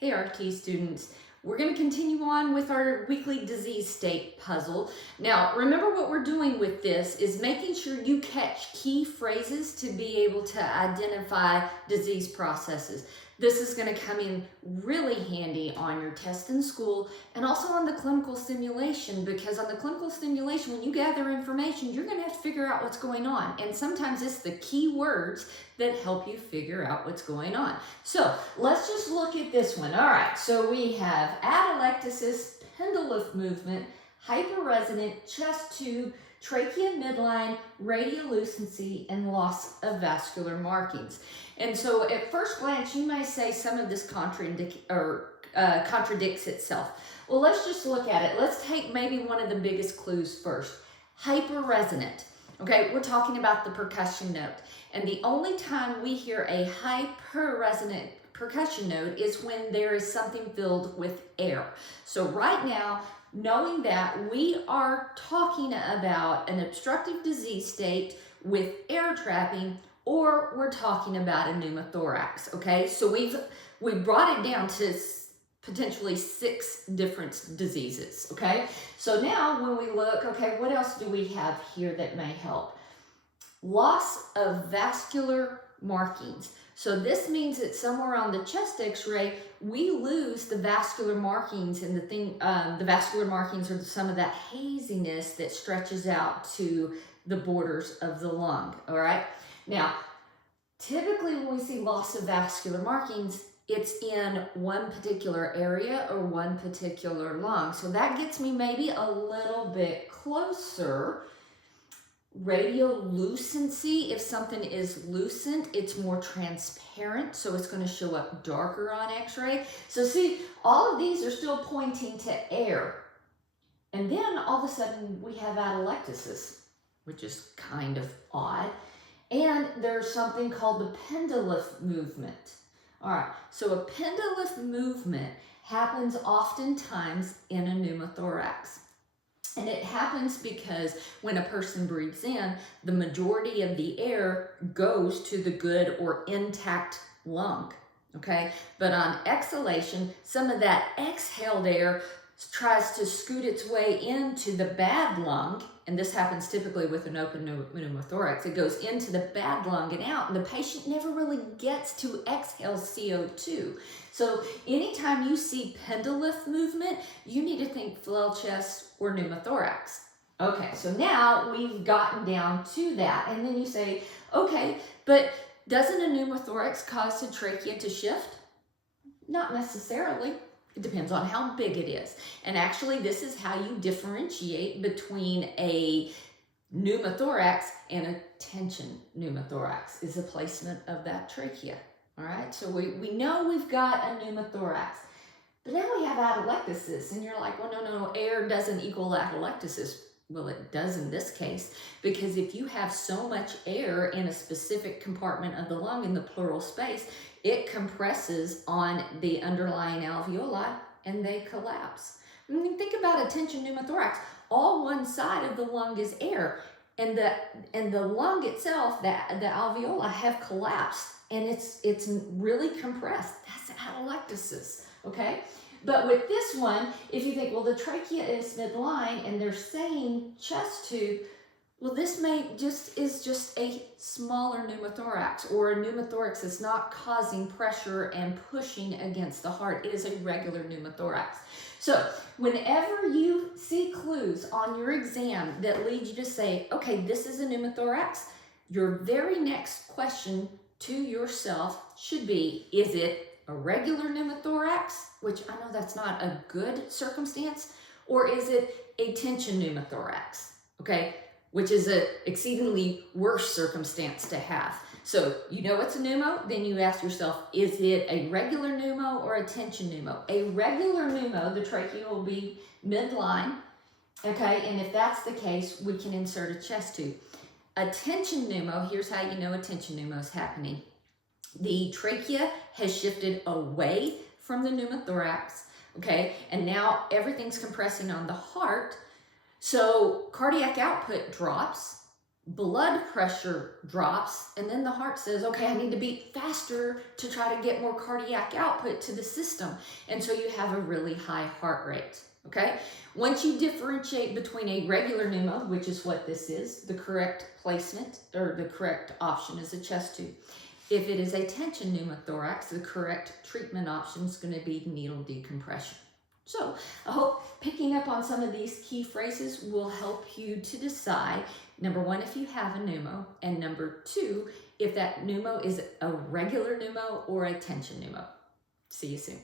Hey RT students, we're going to continue on with our weekly disease state puzzle. Now remember what we're doing with this is making sure you catch key phrases to be able to identify disease processes. This is going to come in really handy on your test in school and also on the clinical simulation, because on the clinical simulation, when you gather information, you're going to have to figure out what's going on. And sometimes it's the key words that help you figure out what's going on. So let's just look at this one. All right, so we have atelectasis, Penduluf movement, hyperresonant, chest tube, trachea midline, radiolucency, and loss of vascular markings. And so at first glance, you might say some of this contradicts itself. Well, let's just look at it. Let's take maybe one of the biggest clues first. Hyperresonant. Okay, we're talking about the percussion note. And the only time we hear a hyperresonant percussion note is when there is something filled with air. So right now, knowing that we are talking about an obstructive disease state with air trapping, or we're talking about a pneumothorax, okay? So we've brought it down to potentially 6 different diseases, okay? So now when we look, okay, what else do we have here that may help? Loss of vascular markings. So this means that somewhere on the chest x-ray, we lose the vascular markings, and the vascular markings are some of that haziness that stretches out to the borders of the lung, all right? Now, typically when we see loss of vascular markings, it's in one particular area or one particular lung. So that gets me maybe a little bit closer. Radiolucency, if something is lucent, it's more transparent, so it's going to show up darker on x-ray. So see, all of these are still pointing to air. And then all of a sudden we have atelectasis, which is kind of odd. And there's something called the Penduluf movement. All right, so a Penduluf movement happens oftentimes in a pneumothorax. And it happens because when a person breathes in, the majority of the air goes to the good or intact lung, okay? But on exhalation, some of that exhaled air tries to scoot its way into the bad lung, and this happens typically with an open pneumothorax. It goes into the bad lung and out, and the patient never really gets to exhale CO2. So anytime you see Penduluf movement, you need to think flail chest or pneumothorax. Okay, so now we've gotten down to that, and then you say, okay, but doesn't a pneumothorax cause the trachea to shift? Not necessarily. It depends on how big it is. And actually, this is how you differentiate between a pneumothorax and a tension pneumothorax, is the placement of that trachea. All right, so we know we've got a pneumothorax. But now we have atelectasis, and you're like, well, no, air doesn't equal atelectasis. Well, it does in this case, because if you have so much air in a specific compartment of the lung in the pleural space, it compresses on the underlying alveoli and they collapse. I mean, think about a tension pneumothorax. All one side of the lung is air, and the lung itself, the alveoli have collapsed, and it's really compressed. That's atelectasis, okay? But with this one, if you think, well, the trachea is midline and they're saying chest tube, well, this is just a smaller pneumothorax, or a pneumothorax that's not causing pressure and pushing against the heart. It is a regular pneumothorax. So whenever you see clues on your exam that lead you to say, okay, this is a pneumothorax, your very next question to yourself should be, is it a regular pneumothorax, which I know that's not a good circumstance, or is it a tension pneumothorax, okay, which is an exceedingly worse circumstance to have. So you know it's a pneumo, then you ask yourself, is it a regular pneumo or a tension pneumo? A regular pneumo, the trachea will be midline, okay, and if that's the case, we can insert a chest tube. A tension pneumo, here's how you know a tension pneumo is happening. The trachea has shifted away from the pneumothorax, okay, and now everything's compressing on the heart, so cardiac output drops, blood pressure drops, and then the heart says, okay, I need to beat faster to try to get more cardiac output to the system. And so you have a really high heart rate, okay? Once you differentiate between a regular pneumo, which is what this is, the correct placement or the correct option is a chest tube. If it is a tension pneumothorax, the correct treatment option is going to be needle decompression. So I hope picking up on some of these key phrases will help you to decide, number one, if you have a pneumo, and number two, if that pneumo is a regular pneumo or a tension pneumo. See you soon.